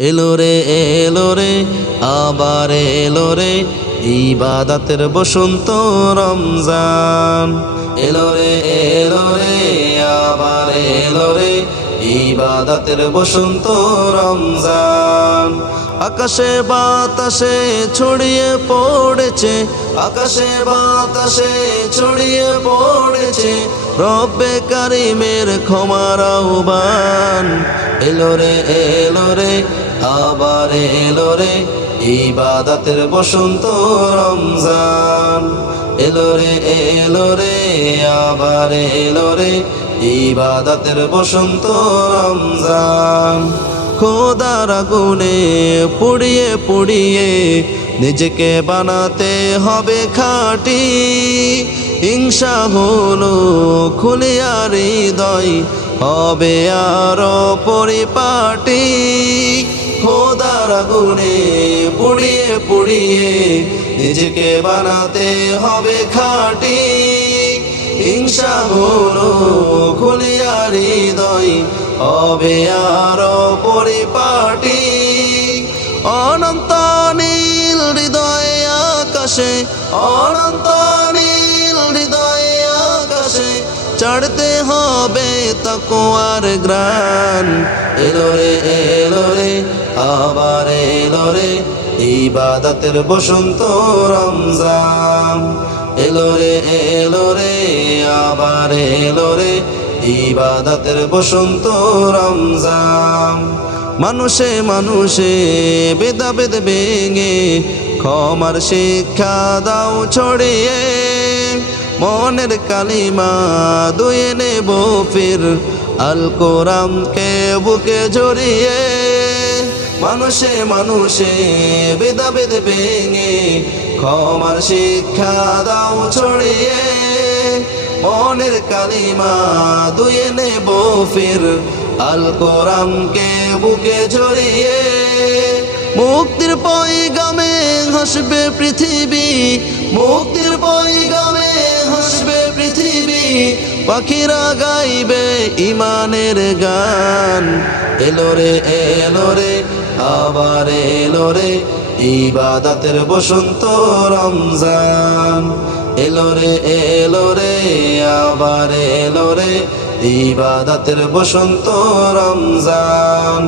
এলো রে আবার এলো রে ইবাদতের বসন্ত রমজান। এলো রে আবার এলো রে ইবাদতের বসন্ত রমজান। আকাশে বাতাসে ছড়িয়ে পড়েছে, আকাশে বাতাসে ছড়িয়ে পড়েছে রব্বে কারিমের ক্ষমার আহ্বান। এলো রে আবার এলো রে ইবাদতের বসন্ত রমজান। এলো রে আবার এলো রে ইবাদতের বসন্ত রমজান। খোদার আগুনে পুড়িয়ে পুড়িয়ে নিজেকে বানাতে হবে খাঁটি, হিংসা হলো খুলিয়ার হৃদয় হবে আরো পরিপাটি। খোদার আগুনে পুড়িয়ে পুড়িয়ে নিজেকে বানাতে হবে খাঁটি, হিংসা হলো খুলিয়ার হৃদয় হবে আরো পরিপাটি। অনন্ত নীল হৃদয় আকাশে, অনন্ত নীল হৃদয় আকাশে চড়তে হবে তাকওয়ার গ্রান। এলো রে আবার এলো রে ইবাদতের বসন্ত রমজান। এলো রে আবার এলো রে ইবাদতের বসন্ত রমজান। মানুষে মানুষে ভেদাভেদ ভেঙে ক্ষমার শিক্ষা দাও ছড়িয়ে, মনের কালিমা দুয়ে নেব ফির আল কোরআনকে বুকে জড়িয়ে। মানুষে মানুষে ভেদাভেদ ভেঙে ক্ষমার শিক্ষা দাও ছড়িয়ে, মনের কালিমা দুয়ে নেব ফির আল কোরআনকে বুকে জড়িয়ে। মুক্তির পয়গামে হাসবে পৃথিবী, মুক্তির পয়গামে হাসবে পৃথিবী, পাখিরা গাইবে ইমানের গান। এলো রে আবার এলো রে ইবাদতের বসন্ত রমজান। এলো রে আবার এলো রে ইবাদতের বসন্ত রমজান।